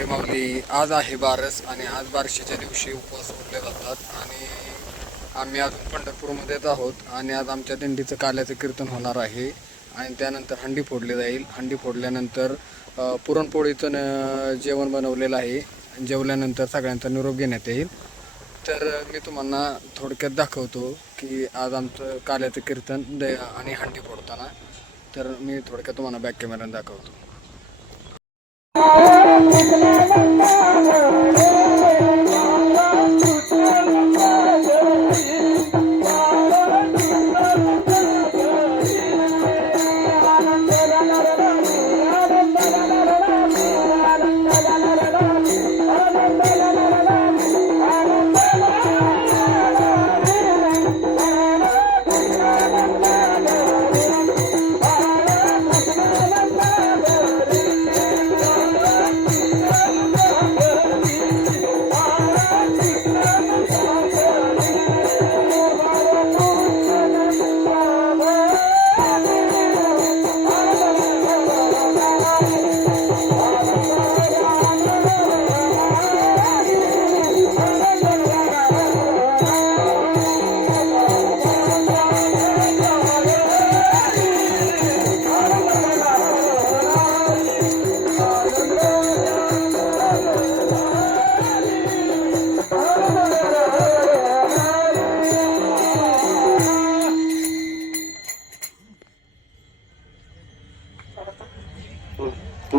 अरे माऊली, आज आहे बारस आणि आज बारशीच्या दिवशी उपवास सोडले जातात आणि आम्ही अजून पंढरपूरमध्येच आहोत आणि आज आमच्या दिंडीचं काल्याचं कीर्तन होणार आहे आणि त्यानंतर हंडी फोडली जाईल. हंडी फोडल्यानंतर पुरणपोळीचं जेवण बनवलेलं आहे. जेवल्यानंतर सगळ्यांचा निरोप घेण्यात येईल. तर मी तुम्हाला थोडक्यात दाखवतो की आज आमचं काल्याचं कीर्तन आणि हंडी फोडताना. तर मी थोडक्यात तुम्हाला बॅक कॅमेऱ्याने दाखवतो.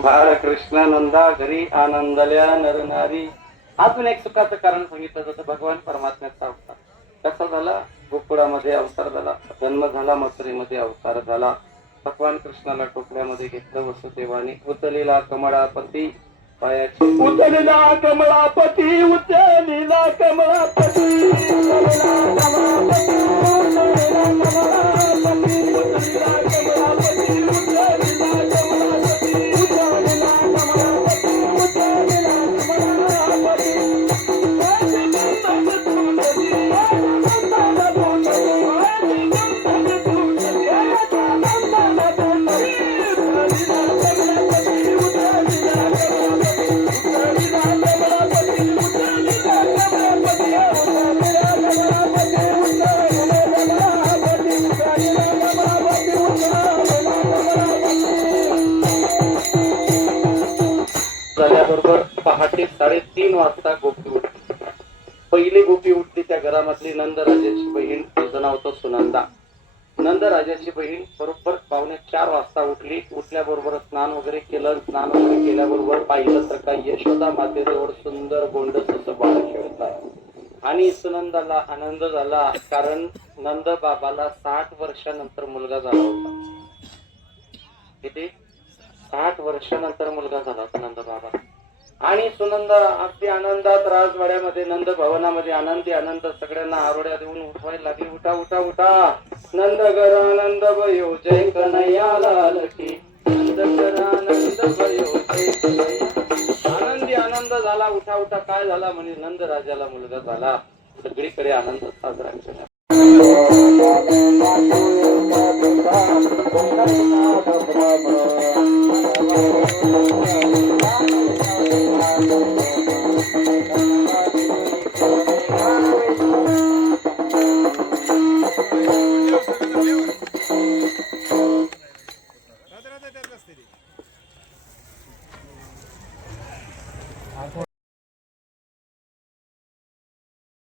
बाळकृष्णानंदा घरी आनंदल्या नरनारी. अजून एक सुखाचं कारण सांगितलं जातं. भगवान परमात्म्याचा अवतार कसा झाला? गोकुळामध्ये अवतार झाला, जन्म झाला, मथुरेमध्ये अवतार झाला. भगवान कृष्णाला टोपल्यामध्ये घेतलं वसुदेवाने. उचलेला कमळापती पायाची, उचलेला कमळापती, उचलेला कमळापती, झाल्याबरोबर पहाटे 3:30 वाजता गोपी उठली. पहिली गोपी उठली त्या घरामधली नंदराजाची बहीण, तिचं नाव होतं सुनंदा. नंदराजाची बहीण बरोबर 4:15 वाजता उठली. उठल्याबरोबर स्नान वगैरे केलं. स्नान वगैरे केल्याबरोबर पाहिलं तर काही यशोदा मातेजवळ सुंदर गोंडस असं बाळ खेळत आहे. आणि सुनंदाला आनंद झाला, कारण नंद बाबाला 60 वर्षानंतर मुलगा झाला होता. किती? 60 वर्षानंतर मुलगा झाला होता नंद बाबा. आणि सुनंदा अगदी आनंदात राजवाड्यामध्ये नंद भवनामध्ये आनंदी आनंद सगळ्यांना आरोड्या देऊन उठवायला लागली. उठा उठा उठा, नंद गरानंद भयो जय कन्हैया लाल की, नंद गरानंद भयो जय कन्हैया. आनंदी आनंद झाला. उठा उठा, काय झाला म्हणे? नंद राजाला मुलगा झाला. सगळीकडे आनंद साजरा केला.